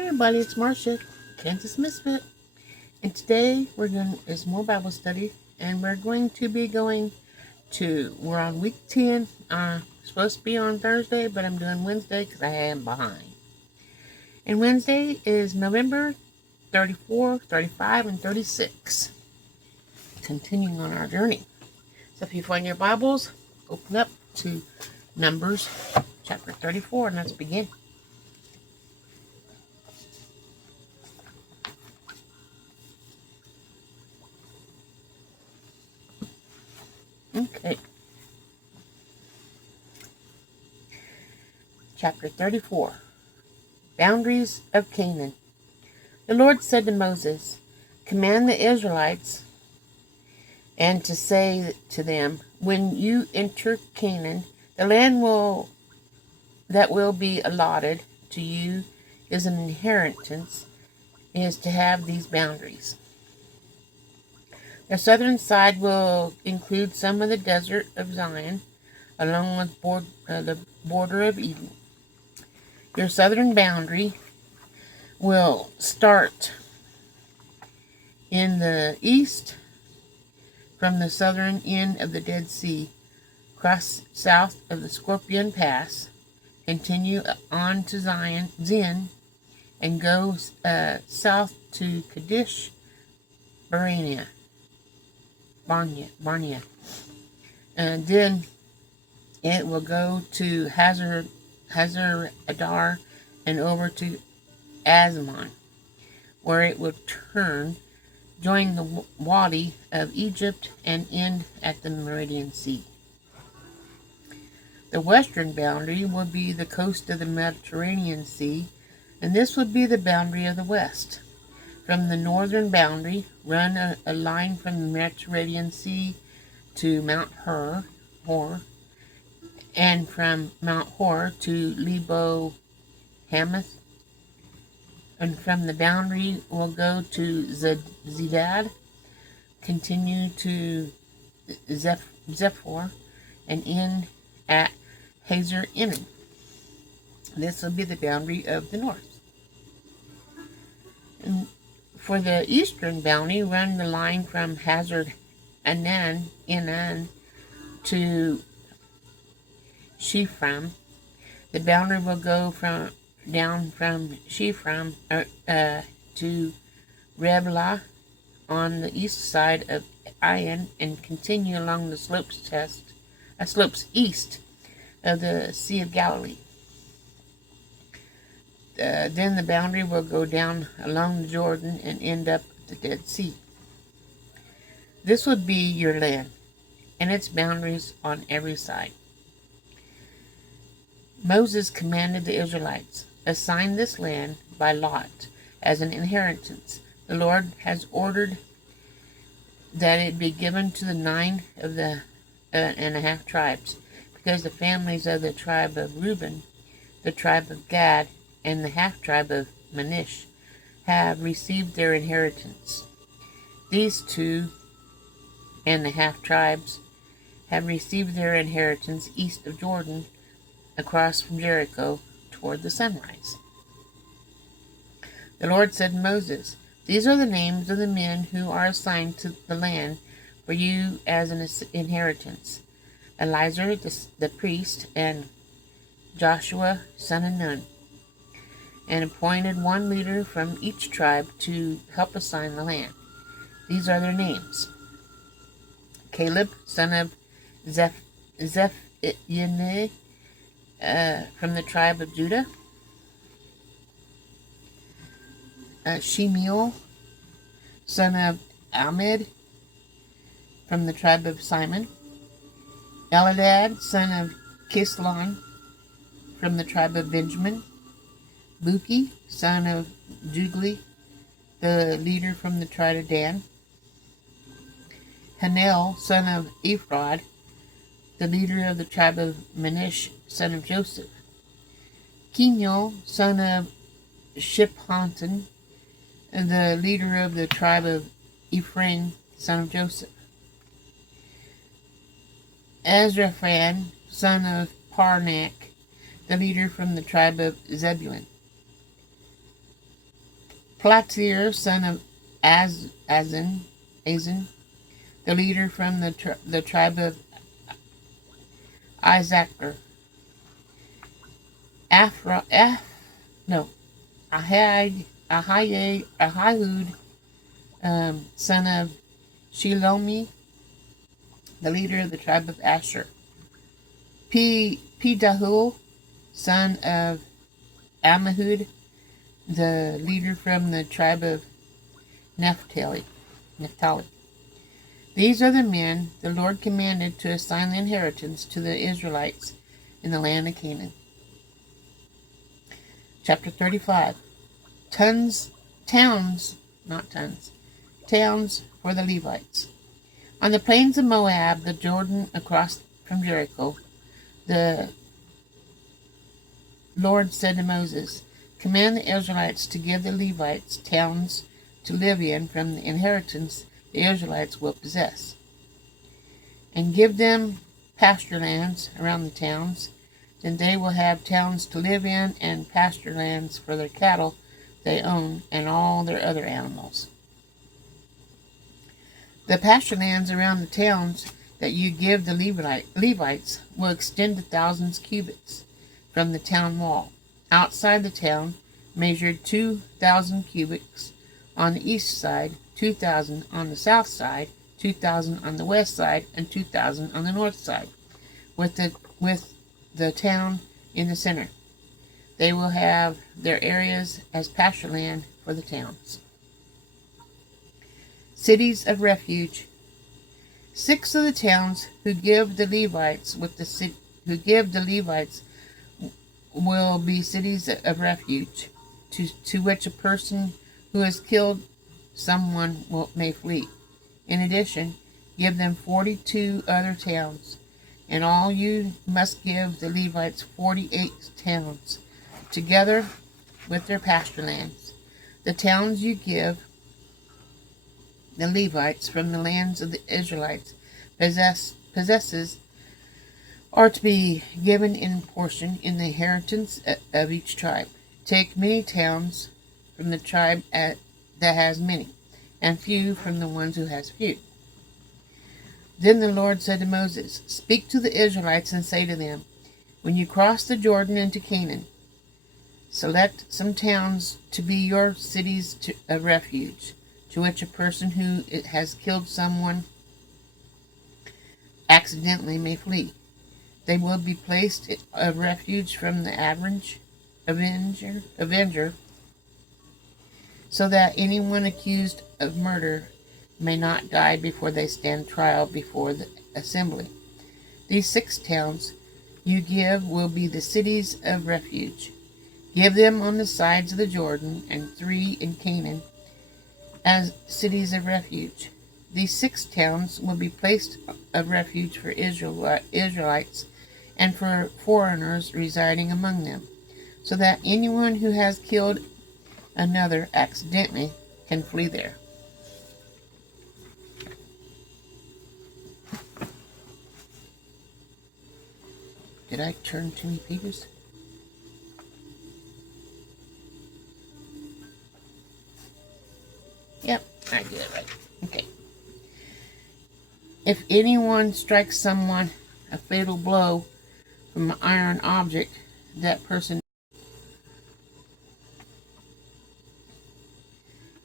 Hey everybody, it's Marcia, Kansas Misfit, and today is more Bible study, and we're going to be we're on week 10, supposed to be on Thursday, but I'm doing Wednesday because I am behind. And Wednesday is November 34, 35, and 36, continuing on our journey. So if you find your Bibles, open up to Numbers chapter 34, and let's begin. Okay. Chapter 34. Boundaries of Canaan. The Lord said to Moses, "Command the Israelites and to say to them, when you enter Canaan, the land that will be allotted to you as an inheritance is to have these boundaries. The southern side will include some of the desert of Zion, along with the border of Eden. Your southern boundary will start in the east from the southern end of the Dead Sea, cross south of the Scorpion Pass, continue on to Zin, and go south to Kadesh Barnea. And then it will go to Hazar Adar and over to Azmon, where it will turn, join the Wadi of Egypt, and end at the Meridian Sea. The western boundary will be the coast of the Mediterranean Sea, and this would be the boundary of the west. From the northern boundary, run a line from the Mediterranean Sea to Mount Hor, and from Mount Hor to Lebo Hamath, and from the boundary will go to Zedad, continue to Zephyr, and end at Hazar Enan. This will be the boundary of the north. And for the eastern boundary, run the line from Hazar Enan to Shifram. The boundary will go down from Shifram to Reblah on the east side of Ain and continue along the slopes east of the Sea of Galilee. Then the boundary will go down along the Jordan and end up at the Dead Sea. This would be your land and its boundaries on every side. Moses commanded the Israelites, "Assign this land by lot as an inheritance. The Lord has ordered that it be given to the 9 of the and a half tribes, because the families of the tribe of Reuben, the tribe of Gad, and the half-tribe of Manasseh have received their inheritance. These 2 and a half tribes have received their inheritance east of Jordan, across from Jericho toward the sunrise." The Lord said to Moses, "These are the names of the men who are assigned to the land for you as an inheritance: Eleazar the priest, and Joshua son of Nun, and appointed one leader from each tribe to help assign the land. These are their names: Caleb, son of Zeph-Yineh, from the tribe of Judah; Shemuel, son of Ahmed, from the tribe of Simon; Eladad, son of Kislon, from the tribe of Benjamin; Buki, son of Jugli, the leader from the tribe of Dan; Hanel, son of Ephraim, the leader of the tribe of Manasseh, son of Joseph; Kemuel, son of Shiphanton, the leader of the tribe of Ephraim, son of Joseph; Azraphan, son of Parnak, the leader from the tribe of Zebulun; Platir, son of Azan, the leader from the tribe of Issachar. Afra, no, Ahihud, son of Shelomi, the leader of the tribe of Asher. Pedahul, son of Ammihud, the leader from the tribe of Naphtali. These are the men the Lord commanded to assign the inheritance to the Israelites in the land of Canaan. Chapter 35. Towns for the Levites. On the plains of Moab, the Jordan across from Jericho, the Lord said to Moses, "Command the Israelites to give the Levites towns to live in from the inheritance the Israelites will possess, and give them pasture lands around the towns. Then they will have towns to live in and pasture lands for their cattle they own and all their other animals. The pasture lands around the towns that you give the Levites will extend to thousands cubits from the town wall. Outside the town measured 2,000 cubits on the east side, 2,000 on the south side, 2,000 on the west side, and 2,000 on the north side, with the town in the center. They will have their areas as pasture land for the towns." Cities of refuge. 6 of the towns who give the Levites will be cities of refuge, to which a person who has killed someone may flee. In addition, give them 42 other towns. In all, you must give the Levites 48 towns, together with their pasture lands. The towns you give the Levites from the lands of the Israelites possesses are to be given in portion in the inheritance of each tribe. Take many towns from the tribe that has many, and few from the ones who has few. Then the Lord said to Moses, "Speak to the Israelites and say to them, when you cross the Jordan into Canaan, select some towns to be your cities of refuge, to which a person who has killed someone accidentally may flee. They will be placed of refuge from the avenger, so that anyone accused of murder may not die before they stand trial before the assembly. These 6 towns you give will be the cities of refuge. Give them on the sides of the Jordan, and 3 in Canaan as cities of refuge. These 6 towns will be placed of refuge for Israelites and for foreigners residing among them, so that anyone who has killed another accidentally can flee there." Did I turn too many pages? Yep, I did it right. Okay. If anyone strikes someone a fatal blow from an iron object, that person.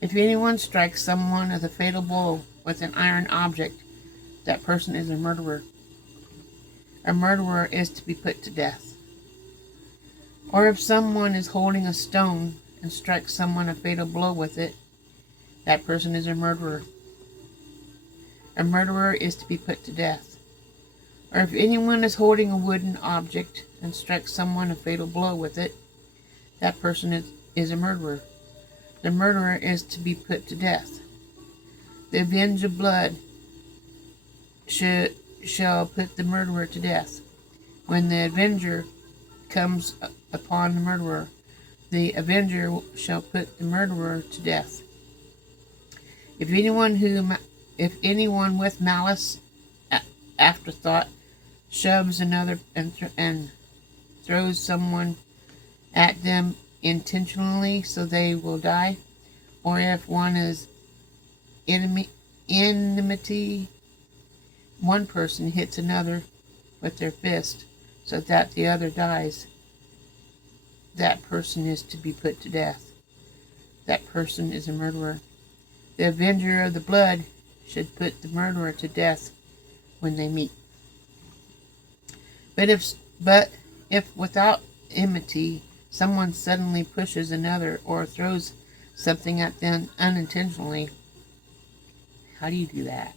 If anyone strikes someone with a fatal blow with an iron object, that person is a murderer. A murderer is to be put to death. Or if someone is holding a stone and strikes someone a fatal blow with it, that person is a murderer. A murderer is to be put to death. Or if anyone is holding a wooden object and strikes someone a fatal blow with it, that person is a murderer. The murderer is to be put to death. The avenger of blood shall put the murderer to death. When the avenger comes upon the murderer, the avenger shall put the murderer to death. If anyone with malice afterthought shoves another and throws someone at them intentionally so they will die, or if one is enmity, one person hits another with their fist so that the other dies, that person is to be put to death. That person is a murderer. The avenger of the blood should put the murderer to death when they meet. But if without enmity someone suddenly pushes another or throws something at them unintentionally, how do you do that?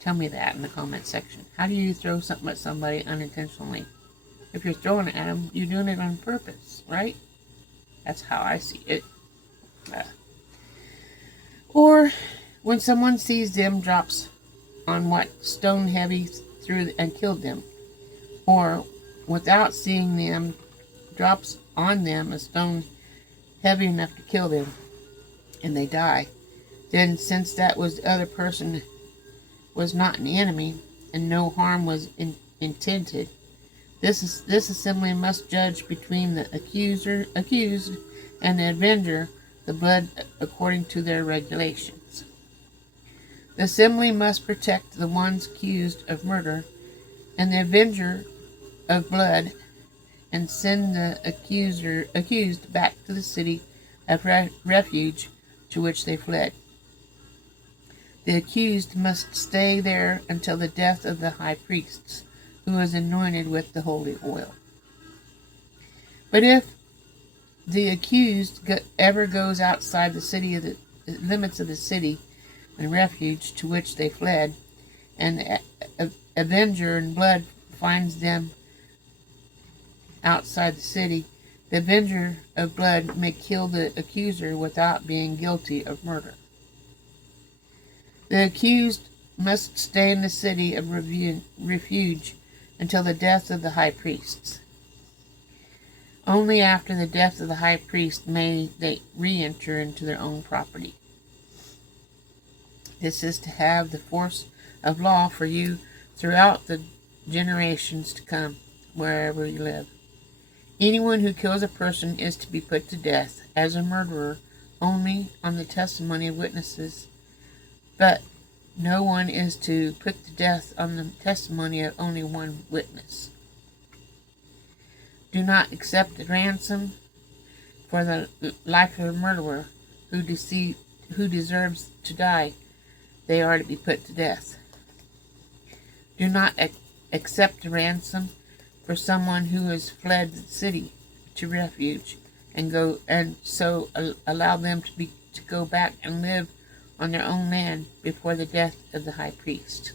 Tell me that in the comment section. How do you throw something at somebody unintentionally? If you're throwing it at them, you're doing it on purpose, right? That's how I see it. Or when someone sees them drops on what stone heavy through and killed them. Or without seeing them drops on them a stone heavy enough to kill them and they die. Then since that was the other person was not an enemy and no harm was intended, this assembly must judge between the accused and the avenger the blood according to their regulations. The assembly must protect the ones accused of murder and the avenger of blood, and send the accused back to the city of refuge to which they fled. The accused must stay there until the death of the high priest, who is anointed with the holy oil. But if the accused ever goes outside the city of the limits of the city and refuge to which they fled, and the avenger in blood finds them outside the city, the avenger of blood may kill the accuser without being guilty of murder. The accused must stay in the city of refuge until the death of the high priests. Only after the death of the high priest may they re-enter into their own property. This is to have the force of law for you throughout the generations to come, wherever you live. Anyone who kills a person is to be put to death as a murderer only on the testimony of witnesses, but no one is to put to death on the testimony of only one witness. Do not accept a ransom for the life of a murderer who deserves to die. They are to be put to death. Do not accept a ransom for someone who has fled the city to refuge and so allow them to go back and live on their own land before the death of the high priest.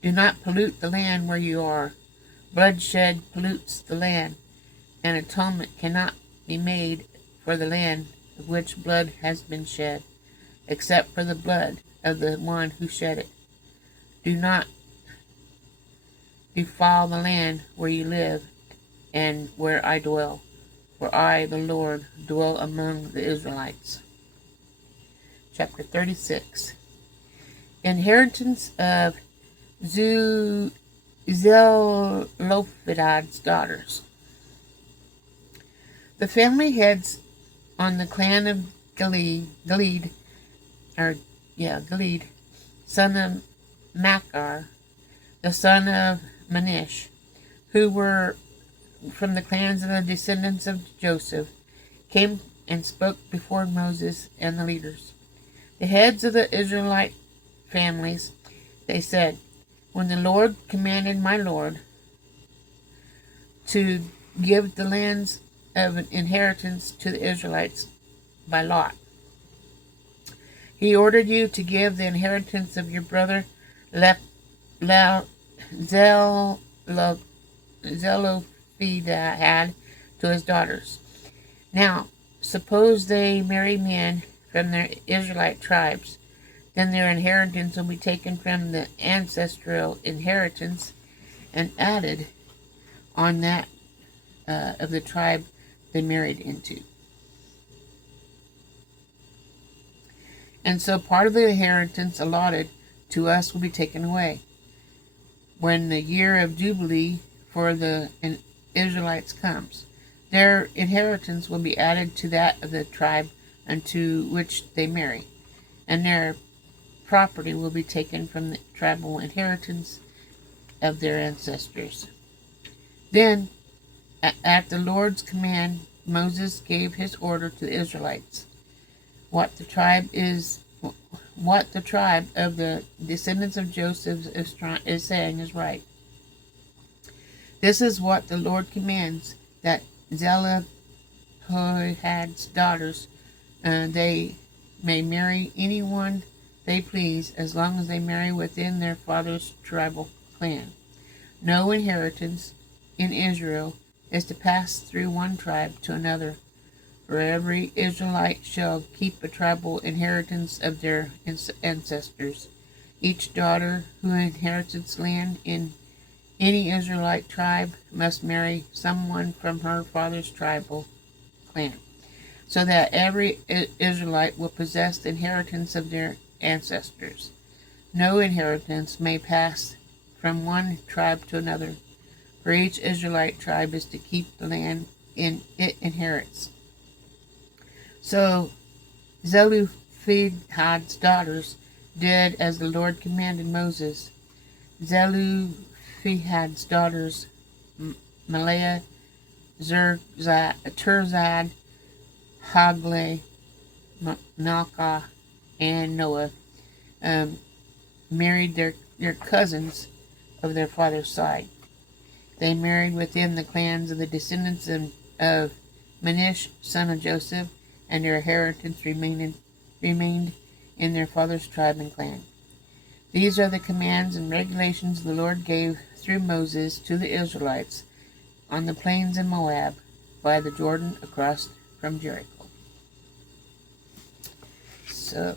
Do not pollute the land where you are. Bloodshed pollutes the land, and atonement cannot be made for the land of which blood has been shed, except for the blood of the one who shed it. Do not defile the land where you live and where I dwell, for I, the Lord, dwell among the Israelites. Chapter 36. Inheritance of Zelophehad's daughters. The family heads on the clan of Gilead, son of Machir, the son of Manish, who were from the clans of the descendants of Joseph, came and spoke before Moses and the leaders. The heads of the Israelite families, they said, when the Lord commanded my Lord to give the lands of an inheritance to the Israelites by lot, he ordered you to give the inheritance of your brother Zelophehad to his daughters. Now, suppose they marry men from their Israelite tribes, then their inheritance will be taken from the ancestral inheritance and added on that of the tribe they married into. And so part of the inheritance allotted to us will be taken away. When the year of Jubilee for the Israelites comes, Their inheritance will be added to that of the tribe unto which they marry, and their property will be taken from the tribal inheritance of their ancestors. Then, at the Lord's command, Moses gave his order to the Israelites. What the tribe of the descendants of Joseph is saying is right. This is what the Lord commands, that Zelophehad's daughters, they may marry anyone they please, as long as they marry within their father's tribal clan. No inheritance in Israel is to pass through one tribe to another, for every Israelite shall keep a tribal inheritance of their ancestors. Each daughter who inherits land in any Israelite tribe must marry someone from her father's tribal clan, so that every Israelite will possess the inheritance of their ancestors. No inheritance may pass from one tribe to another, for each Israelite tribe is to keep the land it inherits. So Zelophehad's daughters did as the Lord commanded Moses. Zelophehad's daughters, Maleah, Tirzad, Hoglah, Milcah, and Noah, married their cousins of their father's side. They married within the clans of the descendants of Manish, son of Joseph, and their inheritance remained in their father's tribe and clan. These are the commands and regulations the Lord gave through Moses to the Israelites on the plains in Moab, by the Jordan across from Jericho. So,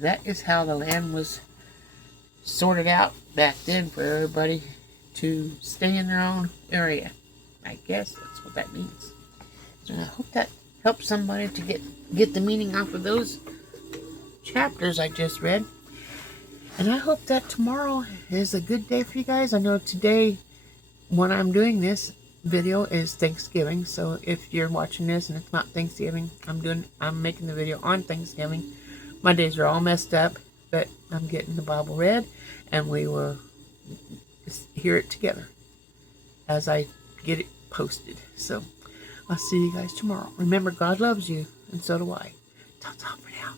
that is how the land was sorted out back then for everybody to stay in their own area. I guess that's what that means. So I hope that helps somebody to get the meaning off of those chapters I just read. And I hope that tomorrow is a good day for you guys. I know today, when I'm doing this video, is Thanksgiving. So if you're watching this and it's not Thanksgiving, I'm making the video on Thanksgiving. My days are all messed up, but I'm getting the Bible read, and we will hear it together as I get it posted. So I'll see you guys tomorrow. Remember, God loves you, and so do I. Ta-ta for now.